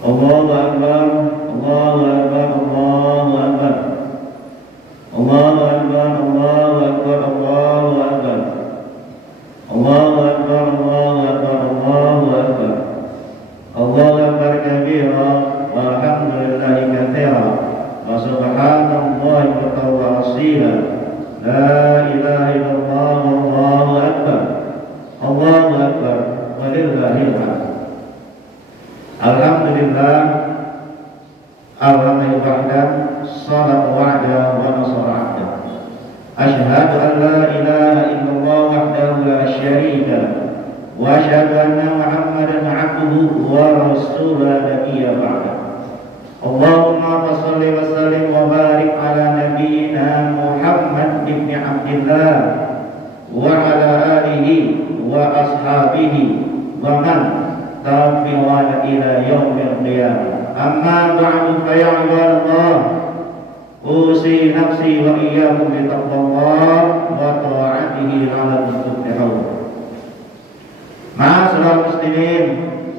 Allahu Akbar, Allahu Akbar, Allahu Akbar. Allahu Akbar, Allahu Akbar, Allahu Akbar. Allahu Akbar, Allahu Akbar, Allahu Akbar. Allahu Akbar kabira, walhamdulillahi katsira, wa subhanallahi bukratan wa asila. La ilaha illallah, Allahu Akbar. Allahu Akbar, walillahil hamd. Alhamdulillah, alhamdulillah wahdah, shalatu wahdah wa nasara abdah. Asyhadu an la ilaha illallah wahdahu la syarika lah, wa asyhadu anna Muhammadan abduhu wa rasuluhu la nabiyya ba'dah. Allahumma shalli wa sallim wa barik ala nabiyyina Muhammad ibn Abdillah wa ala alihi wa ashabihi wa man tabi'ana ila yaumil qiyamah. Amma ba'du fa ya ibadallah, usi nafsi wa iyyakum bi taqwallah wa ta'atihi la'allakum tuflihun. Ma'asyiral muslimin,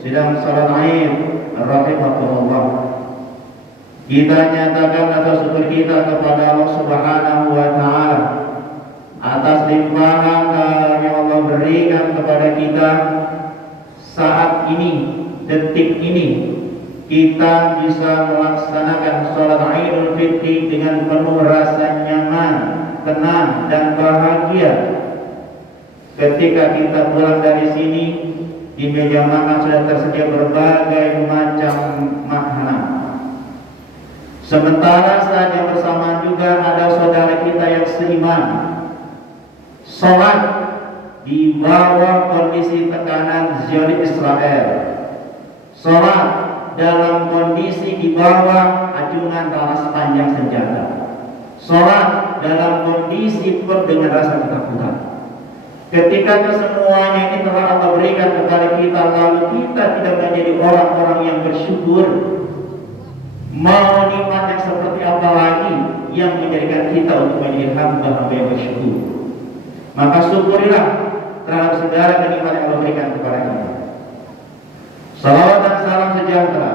sidang salat Id rahimakumullah. Kita nyatakan rasa syukur kita kepada Allah Subhanahu wa taala atas limpahan yang Allah berikan kepada kita. Saat ini, detik ini, kita bisa melaksanakan sholat Idul Fitri dengan penuh rasa nyaman, tenang, dan bahagia. Ketika kita pulang dari sini, di meja makan sudah tersedia berbagai macam makanan. Sementara saat yang bersamaan juga ada saudara kita yang seiman, sholat di bawah kondisi tekanan Zionis Israel, sholat dalam kondisi di bawah acungan talas panjang senjata, sholat dalam kondisi penuh dengan rasa ketakutan. Ketika kesemuanya ini telah Allah berikan kepada kita, lalu kita tidak menjadi orang-orang yang bersyukur, mau nikmat yang seperti apa lagi yang menjadikan kita untuk menjadi hamba-hamba yang bersyukur? Maka syukurilah terhadap segala kenikmatan yang Allah berikan kepada kita. Salawat dan salam sejahtera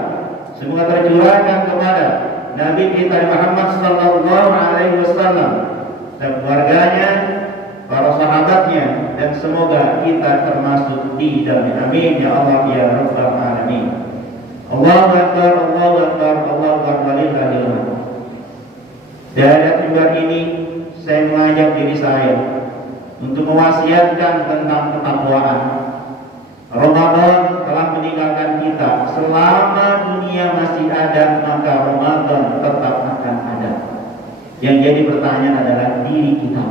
semoga tercurahkan kepada Nabi kita Muhammad sallallahu alaihi wasallam dan keluarganya, para sahabatnya, dan semoga kita termasuk di dalamnya. Amin ya Allah ya rabbal alamin. Allahu akbar, Allahu akbar, Allahu akbar, walillahil hamd. Dari akibat ini saya mengajak diri saya untuk mewasiatkan tentang ketakwaan. Ramadan telah meninggalkan kita. Selama dunia masih ada, maka Ramadan tetap akan ada. Yang jadi pertanyaan adalah diri kita.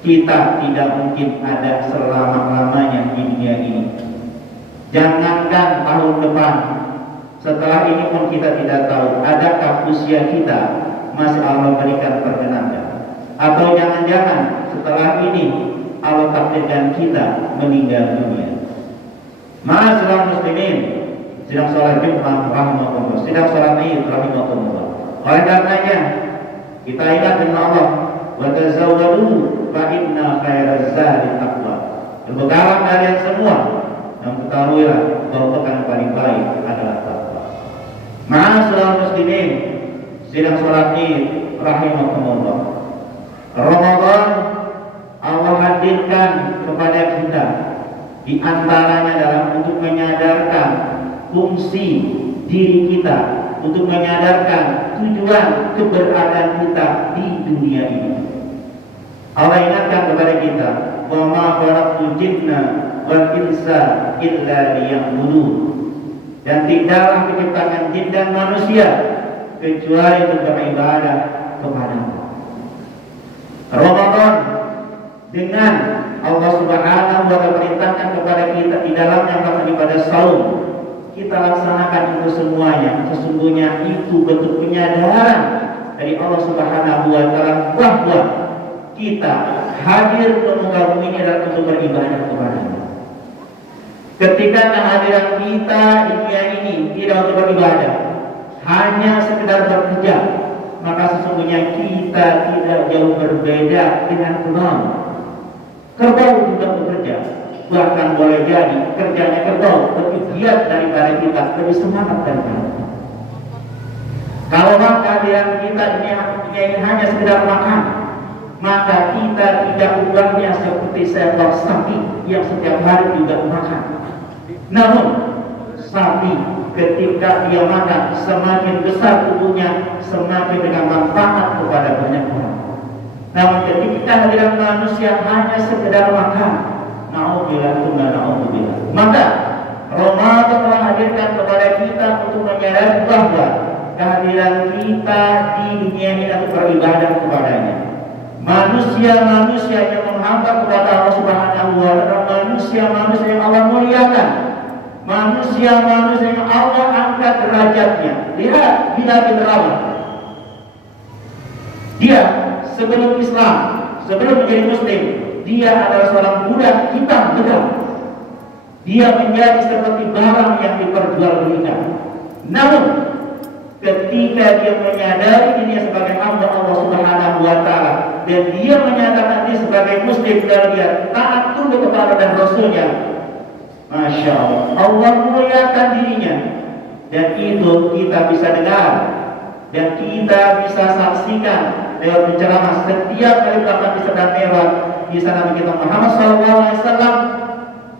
Kita tidak mungkin ada selama-lamanya di dunia ini. Jangankan tahun depan, setelah ini pun kita tidak tahu adakah usia kita masih Allah berikan perkenankan, atau jangan-jangan setelah ini Allah takdirkan kita meninggal dunia. Ma'asyiral muslimin, sidang salat Jumat rahimahullah, sidang salat Id rahimahullah. Oleh karenanya kita ingat dengan Allah, wa tazawwadu fa inna khairaz zadi taqwa. Berbekalah kalian semua, dan ketahuilah bahwa bekal paling baik adalah takwa. Ma'asyiral muslimin, sidang salat Id rahimahullah. Ramadan Allah hadirkan kepada kita di antaranya dalam untuk menyadarkan fungsi diri kita, untuk menyadarkan tujuan keberadaan kita di dunia ini. Allah ingatkan kepada kita, wa ma khalaqtul jinna wal insa illa liya'budun. Dan tidaklah diciptakan jin dan manusia kecuali untuk beribadah kepada-Mu. Ramadan dengan Allah Subhanahu wa taala perintahkan kepada kita di dalamnya melakukan ibadah saum. Kita laksanakan itu semuanya. Sesungguhnya itu bentuk penyadaran dari Allah Subhanahu wa taala bahwa kita hadir ke muka bumi ini adalah untuk beribadah kepada-Nya. Ketika kehadiran kita di dunia ini tidak untuk beribadah, hanya sekedar bekerja, maka sesungguhnya kita tidak jauh berbeda dengan kerbau. Kerbau juga bekerja, bahkan boleh jadi kerjanya kedol, lebih giat daripada kita, lebih semangat daripada kita. Kalau kehadiran kita ini hanya sekedar makan, maka kita tidak ubahnya seperti seekor sapi yang setiap hari juga makan. Namun sapi ketika dia makan, semakin besar tubuhnya, semakin dengan manfaat kepada banyak orang. Namun ketika hadiran manusia hanya sekedar makan, na'udzubillah, na'udzubillah. Maka Ramadan menghadirkan kepada kita untuk menyadari bahwa kehadiran kita di dunia ini untuk beribadah kepadanya. Manusia-manusia yang menghamba kepada Allah Subhanahu wa Ta'ala, manusia-manusia yang Allah muliakan, manusia-manusia yang Allah angkat derajatnya. Lihat Bilal bin Rabah. Dia sebelum Islam, sebelum menjadi Muslim, dia adalah seorang budak hitam tegap. Dia menjadi seperti barang yang diperjualbelikan. Namun ketika dia menyadari dirinya sebagai hamba Allah Subhanahu wa Ta'ala, dan dia menyatakan diri sebagai Muslim, dan dia taat tunduk kepada dan Rasulnya, Masya Allah, Allah muliakan dirinya. Dan itu kita bisa dengar dan kita bisa saksikan lewat penceramah setiap kali bahkan di sedang lewat di sana Nabi kita Muhammad SAW.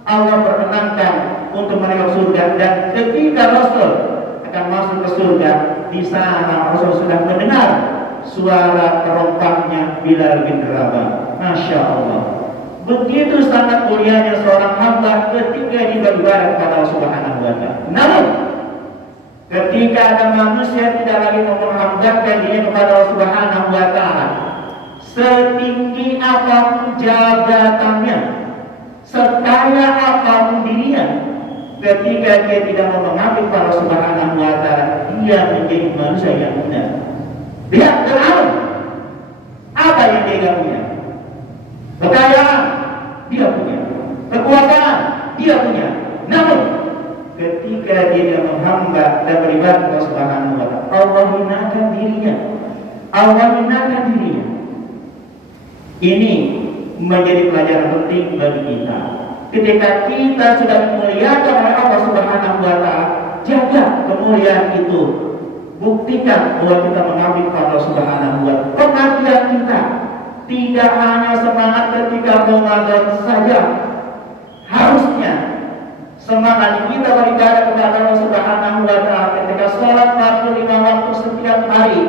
Allah berkenankan untuk menerima surga, dan ketika Rasul akan masuk ke surga, di sana Rasul sudah mendengar suara terompahnya Bilal bin Rabah. Masya Allah, begitu sangat mulianya seorang hamba ketika dia beribadah kepada Allah Subhanahu wa Ta'ala. Namun ketika ada manusia tidak lagi menghambakan dirinya kepada Allah Subhanahu wa Ta'ala, setinggi apapun jabatannya, sekaya apapun dirinya, ketika dia tidak mau mengabdi kepada Allah Subhanahu wa Ta'ala, dia menjadi manusia yang benar. Lihat Fir'aun, apa yang dia punya? Kekayaan dia punya, kekuasaan dia punya. Namun ketika dia tidak menghamba dan beribadah kepada Allah Subhanahu wa Ta'ala, Allah hinakan dirinya. Allah hinakan dirinya. Ini menjadi pelajaran penting bagi kita. Ketika kita sudah dimuliakan oleh Allah Subhanahu wa Ta'ala, jaga kemuliaan itu. Buktikan bahwa kita mengabdi kepada Allah Subhanahu wa Ta'ala. Pengabdian kita tidak hanya semangat ketika Ramadan saja. Harusnya semangat kita beribadah kepada Allah Subhanahu wa Ta'ala ketika sholat 45 waktu setiap hari,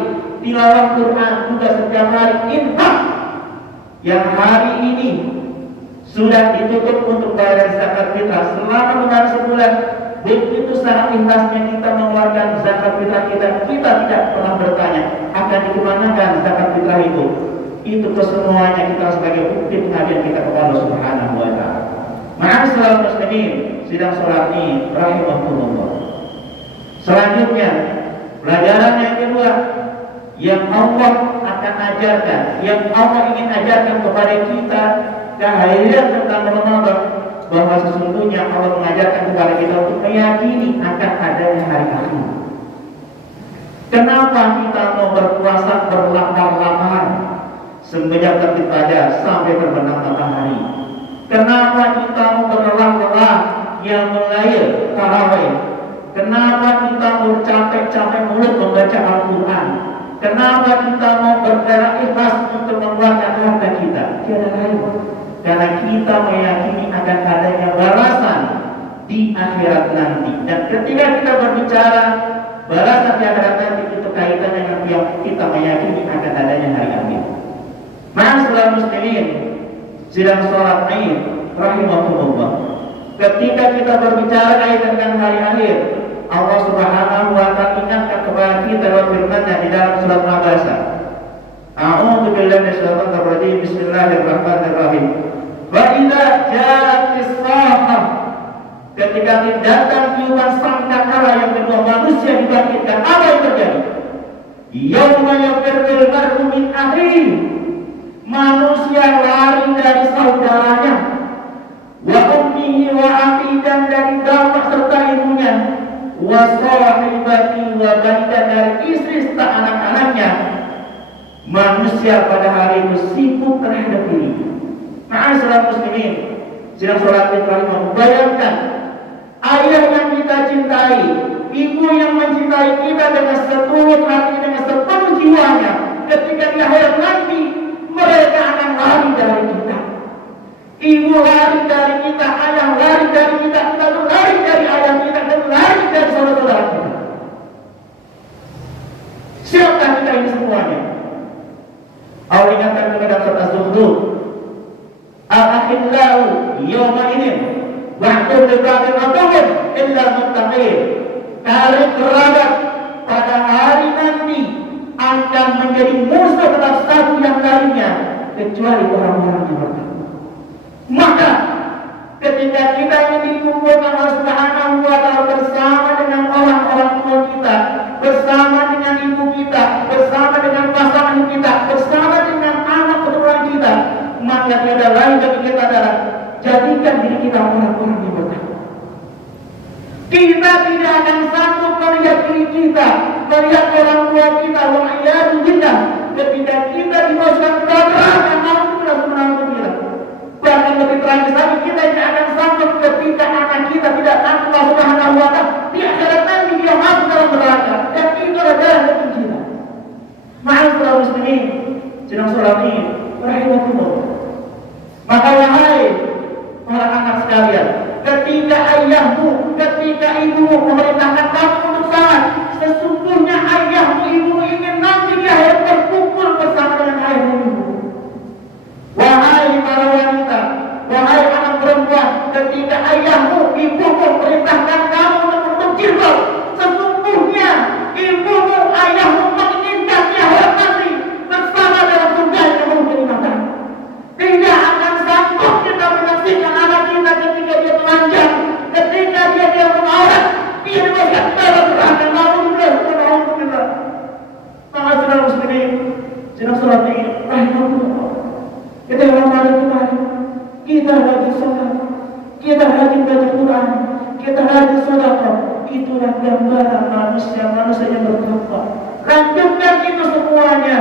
tilawah Quran juga setiap hari, infak yang hari ini sudah ditutup untuk bayar zakat fitrah selama bulan sebulan. Begitu sangat ikhlasnya kita mengeluarkan zakat fitrah kita tidak pernah bertanya akan dikemanakan zakat fitrah itu. Itu kesemuanya kita sebagai bukti pengabdian kita kepada Allah Subhanahu wa Ta'ala. Ma'asyiral muslimin, sidang sholat ini rahimahullah. Selanjutnya, pelajaran yang kedua yang Allah akan ajarkan, yang Allah ingin ajarkan kepada kita kehadiran tentang Ramadan, bahwa sesungguhnya Allah mengajarkan kepada kita untuk meyakini akan adanya hari akhir. Kenapa kita mau berpuasa berlapar-lapar semenjak terbit fajar sampai terbenam matahari? Kenapa kita mau berlelah-lelah yang melayar tarawih? Kenapa kita mau capek-capek mulut membaca Al-Quran? Kenapa kita mau bergerak ikhlas untuk mengeluarkan harta kita? Tiada lain, karena kita meyakini akan adanya balasan di akhirat nanti. Dan ketika kita berbicara balasan di akhirat nanti, itu kaitannya dengan yang kita meyakini akan adanya hari akhir. Ma'asyiral muslimin, sidang sholat Id rahimahullah. Ketika kita berbicara kaitan dengan hari akhir, Allah Subhanahu wa Ta'ala ingatkan kepada kita lewat firman-Nya di dalam surat Al-Abasa. A'udzu billahi minasyaitonir rajim. Bismillahirrahmanirrahim. Wa idza ja'atis saahah, ketika datang tiupan sangkakala yang kedua, manusia dibangkitkan, apa yang terjadi? Yauma yafirrul mar'u min akhihi, manusia lari dari saudaranya, wa ummihi wa abihi, dan dari bapak serta ibunya, wa sahibati wa banihi, dari istri serta anak-anaknya. Manusia pada hari itu sibuk terhadap diri. Ma'asyiral muslimin, Sidang sholat rahimahullah, bayangkan ayah yang kita cintai, ibu yang mencintai kita dengan setulus hati, dengan sepenuh jiwanya, ketika di akhirat nanti mereka akan lari dari kita. Ibu lari dari kita, ayah lari dari kita, kita lari dari ayah kita, dan lari dari saudara-saudara kita. Siapkah kita ini semuanya? Allah ingatkan kepada surat Az-Zukhruf, al-akhillau yawma idin wa'tum libatin atawun illa muttaqin. Karib kerabat pada hari nanti akan menjadi musuh tetap satu yang lainnya kecuali orang-orang yang bertakwa. Maka ketika kita ini dikumpulkan oleh Subhanahu wa ta'ala bersama dengan orang-orang tua kita, bersama dengan ibu kita, bersama dengan pasangan kita, bersama dengan anak keturunan kita, maka tiada lain bagi kita adalah jadikan diri kita orang-orang yang bertakwa. Kita tidak akan sanggup melihat diri kita, melihat orang tua kita, wa'iyadu billah, ketika kita dimasukkan ke dalam neraka, naudzubillah subhanallah. Bahkan lebih tragis lagi, kita tidak akan sanggup ketika anak kita tidak takut Allah Subhanahu wa ta'ala, di akhirat nanti dia masuk dalam neraka, dan itu adalah daging kita. Ma'asyiral muslimin, sidang sholat ini rahimahullah. Maka wahai para anak sekalian, ketika ayahmu, ketika ibumu memerintahkan kamu untuk salat, sesungguhnya ayahmu, ibumu ingin nanti di akhirat berkumpul bersama dengan ayahmu, ibumu. Wahai para wanita, wahai anak perempuan, ketika ayahmu, ibumu perintahkan kamu untuk menutup jilbab, sesungguhnya ibumu, ayahmu menginginkan di akhirat nanti bersama dalam surga yang penuh kenikmatan. Tidak akan sanggup kita menyaksikan anak kita ketika dia telanjang, ketika dia mengaurat, dia dimasukkan dalam neraka. Naudzubillah. Ma'asyiral muslimin, sidang sholat ini rahimahullah. Kita Ramadan kemarin, kita rajin sholat, kita rajin baca Quran, kita rajin sedekah. Itulah gambaran manusia yang bertakwa. Lanjutkan itu semuanya.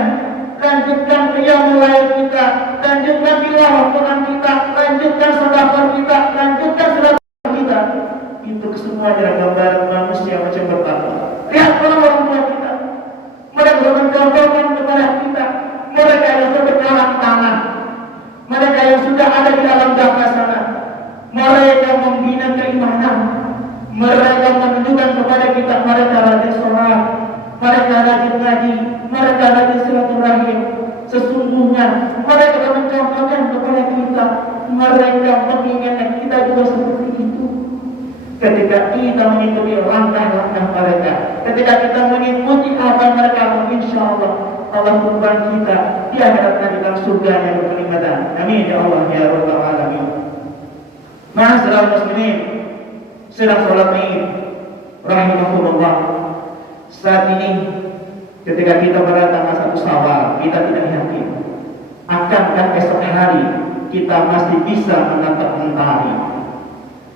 Lanjutkan qiyamul lail kita, lanjutkan tilawah Quran kita, lanjutkan sedekah kita, lanjutkan sedekah kita. Itu semua adalah gambaran manusia macam bertakwa. Lihat orang tua kita, mereka mencontohkan kepada kita, mereka yang berkalang tangan, mereka yang sudah ada di dalam dakwah sana, mereka membina keimanan, mereka menunjukkan kepada kita mereka rajin sholat, mereka rajin ngaji, mereka rajin silaturahim. Sesungguhnya mereka mencontohkan kepada kita, mereka menginginkan kita juga seperti itu. Ketika kita mengikuti langkah-langkah mereka, ketika kita mengikuti apa mereka, insya Allah Allah Tuhan kita di akhirat nanti dalam surga yang berkenikmatan. Amin ya Allah ya Rabbal alamin. Ma'asyiral muslimin, sedang sholat Id rahimahullah. Saat ini ketika kita berada satu Syawal, kita tidak yakin akankah esok hari kita masih bisa menatap mentari.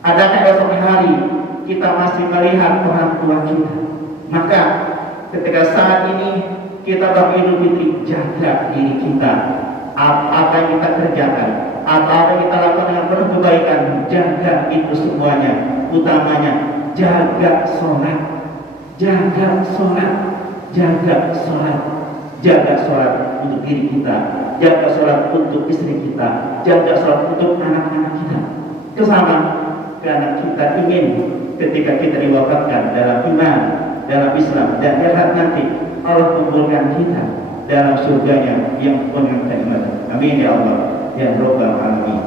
Adakah esok hari kita masih melihat orang tua kita? Maka ketika saat ini kita beridul fitri, jaga diri kita. Apa yang kita kerjakan, apa yang kita lakukan dengan penuh kebaikan, jaga itu semuanya. Utamanya jaga sholat, jaga sholat, jaga sholat, jaga sholat untuk diri kita, jaga sholat untuk istri kita, jaga sholat untuk anak-anak kita. Kesama karena kita ingin ketika kita diwafatkan dalam iman, dalam Islam, dan akhirat nanti Allah kumpulkan kita dalam surganya yang penuh kenikmatan. Amin ya Allah ya Rabbal alamin.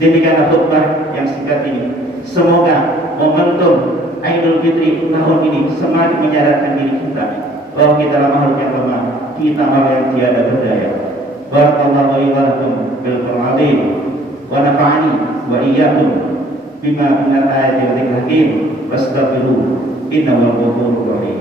Demikianlah khutbah yang singkat ini. Semoga momentum Idul Fitri tahun ini semakin menyadarkan diri kita bahwa kita adalah makhluk yang lemah, kita makhluk yang tiada berdaya. Barakallahu li wa lakum bil Qur'an wa nafa'ani wa iyyakum bima min al-ayati wa dzikril hakim wastaghfiru innahu ghafurur rahim.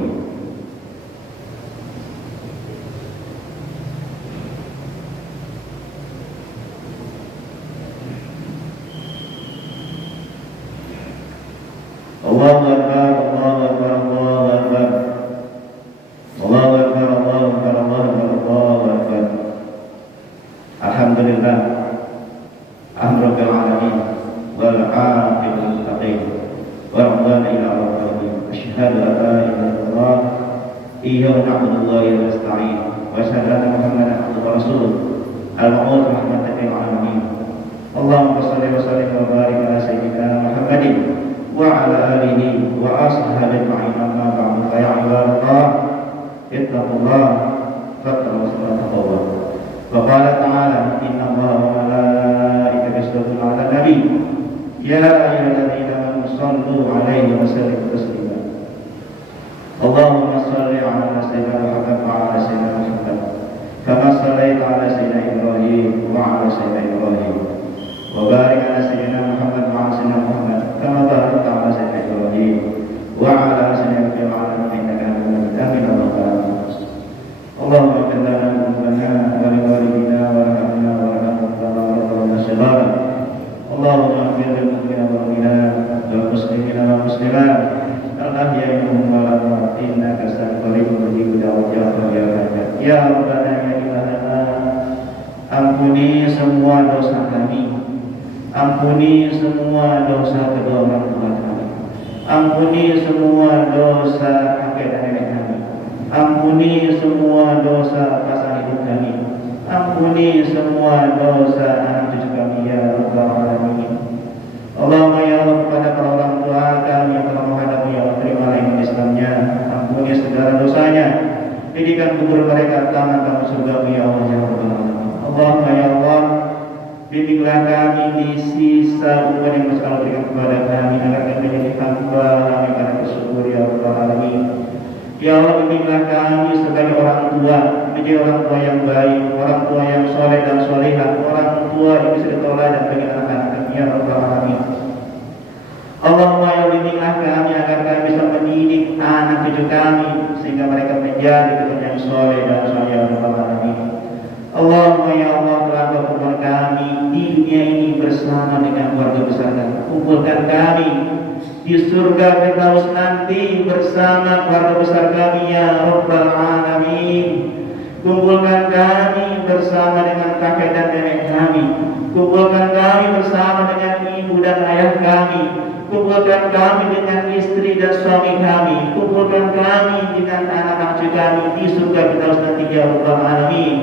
Allahu akbar, Allahu akbar, Allahu akbar. Allahu akbar, Allahu akbar, Allahu akbar, Allahu akbar. Alhamdulillah. Alhamdulillah alamin. لا إله إلا الله إياه نعبد وإياه نستعين وأشهد أن محمدا عبده ورسوله المبعوث رحمة للعالمين اللهم صل وسلم وبارك على سيدنا محمد وعلى آله وأصحابه أجمعين أما بعد فيا عباد الله اتقوا الله فاتقوا صلاة الله وقال تعالى إن الله وملائكته يصلون على النبي يا أيها الذين آمنوا صلوا عليه وسلموا تسليما اللهم صل على سيدنا محمد وعلى سيدنا محمد كما صليت على سيدنا إبراهيم وعلى سيدنا إبراهيم وبارك على سيدنا محمد وعلى سيدنا محمد كما باركت على سيدنا إبراهيم وعلى سيدنا إبراهيم وعلى إنك حميد مجيد آمين اللهم اغفر لنا ذنوبنا ولوالدينا وارحمنا وارحمنا كما ربنا صغارا اللهم اغفر للمؤمنين والمؤمنات والمسلمين والمسلمات الأحياء منهم والأموات إنك قريب مجيب دعوات يا Rahman ya Rabbana ya Ilahana. Ampuni semua dosa kami, ampuni semua dosa kedua orang tua kami, ampuni semua dosa kakek dan nenek kami, ampuni semua dosa pasangan hidup kami, ampuni semua dosa anak cucu kami ya Rabbal Alamin. Allahumma ya Allah, kepada para orang tua kami yang telah menghadapi ya Allah, terimalah iman Islamnya, ampuni segala dosanya, jadikan kubur mereka taman-taman surga ya Allah ya Rabbal Alamin. Allahumma ya Allah, bimbinglah kami di sisa umur yang masih Allah berikan kepada kami agar kami menjadi hamba kami karena bersyukur ya Rabbal Alamin. Ya Allah, bimbinglah kami sebagai orang tua menjadi orang tua yang baik, orang tua yang soleh dan solehah, orang tua yang bisa ditoladan bagi anak-anak kami ya Rabbal Alamin. Allahumma ya Allah, bimbinglah kami agar kami bisa mendidik anak cucu kami sehingga mereka menjadi keturunan yang soleh dan soleh ya Rabbal Alamin. Allahumma ya Allah, telah kumpulkan kami di dunia ini bersama dengan keluarga besar kami. Kumpulkan kami di surga Firdaus nanti bersama keluarga besar kami ya Rabbal Alamin. Kumpulkan kami bersama dengan kakek dan nenek kami. Kumpulkan kami bersama dengan ibu dan ayah kami. Kumpulkan kami dengan istri dan suami kami. Kumpulkan kami dengan anak-anak cucu kami di surga Firdaus nanti ya Rabbal Alamin.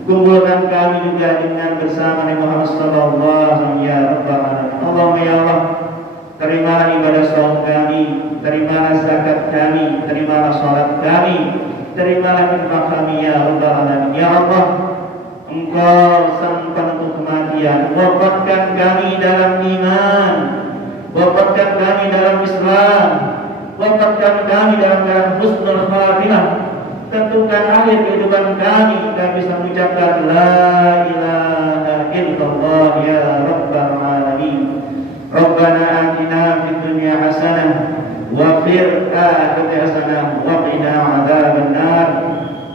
Kumpulkan kami juga dengan bersama Nabi Muhammad sallallahu alaihi wasallam ya Rabbal Alamin. Allahumma ya Allah, terimalah ibadah saum kami, terimalah zakat kami, terimalah salat kami, terimalah infak kami ya Rabbal Alamin. Ya Allah, Engkau sang penentu kematian, wafatkan kami dalam iman, wafatkan kami dalam Islam, wafatkan kami dalam keadaan husnul khatimah. Tentukan akhir kehidupan kami bisa mengucapkan la ilaha illallah ya Rabbal Alamin. Rabbana atina fid dunya hasanah wa fil akhirati hasanah wa qina adzaban nar.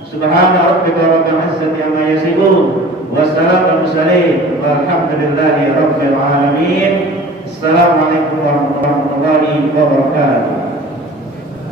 Subhana rabbika rabbil izzati amma yasifun wa salamun mursalin walhamdulillahi rabbil alamin. Assalamualaikum warahmatullahi wabarakatuh.